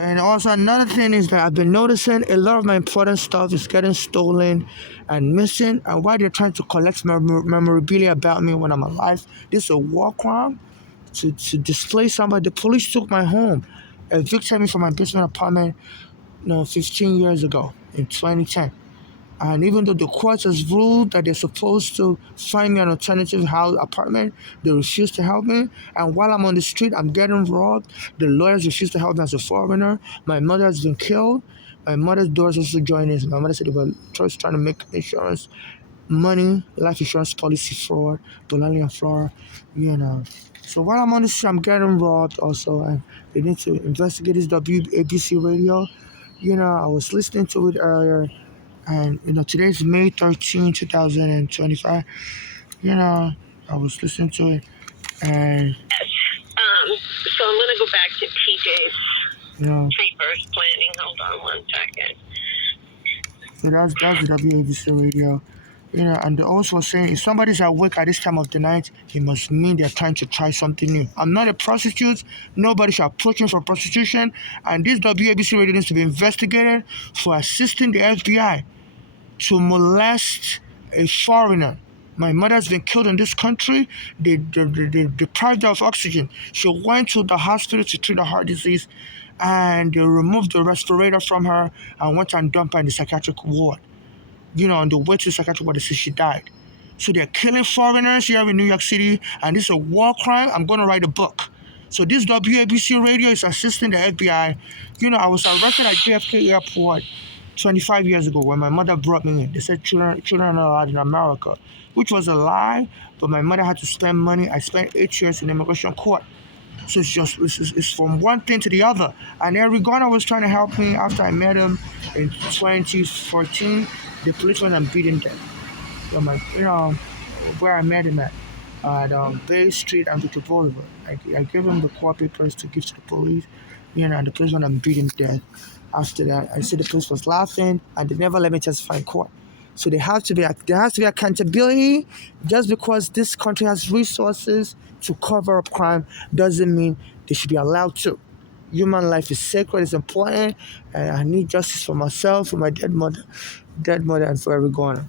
And also another thing is that I've been noticing a lot of my important stuff is getting stolen and missing. And why they're trying to collect memorabilia about me when I'm alive, this is a war crime to display somebody. The police took my home, evicted me from my basement apartment, 15 years ago in 2010. And even though the court has ruled that they're supposed to find me an alternative house apartment, they refuse to help me. And while I'm on the street, I'm getting robbed. The lawyers refuse to help me as a foreigner. My mother has been killed. My mother's daughters also joined in. My mother said they were just trying to make insurance money, life insurance policy fraud, Bolali and Flora, you know. So while I'm on the street, I'm getting robbed also. And they need to investigate this WABC radio. I was listening to it earlier, and today's May 13, 2025. I was listening to it, and So I'm gonna go back to TJ's tree planting. Hold on one second. So that's the WABC radio. And they also saying if somebody's awake at this time of the night, it must mean they're trying to try something new. I'm not a prostitute. Nobody should approach me for prostitution. And this WABC radio needs to be investigated for assisting the FBI to molest a foreigner. My mother's been killed in this country. They deprived her of oxygen. She went to the hospital to treat a heart disease, and they removed the respirator from her and went and dumped her in the psychiatric ward. On the way to the psychiatric ward, they said she died. So they're killing foreigners here in New York City, and this is a war crime. I'm going to write a book. So this WABC radio is assisting the FBI. I was arrested at JFK Airport 25 years ago when my mother brought me in. They said children are not allowed in America, which was a lie, but my mother had to spend money. I spent 8 years in immigration court. So it's from one thing to the other. And Eric Garner was trying to help me after I met him in 2014. The police went and beat him dead. So where I met him at Bay Street and Victor Boulevard. I gave him the court papers to give to the police, and the police went and beat him dead. After that, I said the police was laughing, and they never let me testify in court. So there has to be accountability. Just because this country has resources to cover up crime doesn't mean they should be allowed to. Human life is sacred, it's important, and I need justice for myself, for my dead mother, and for everyone.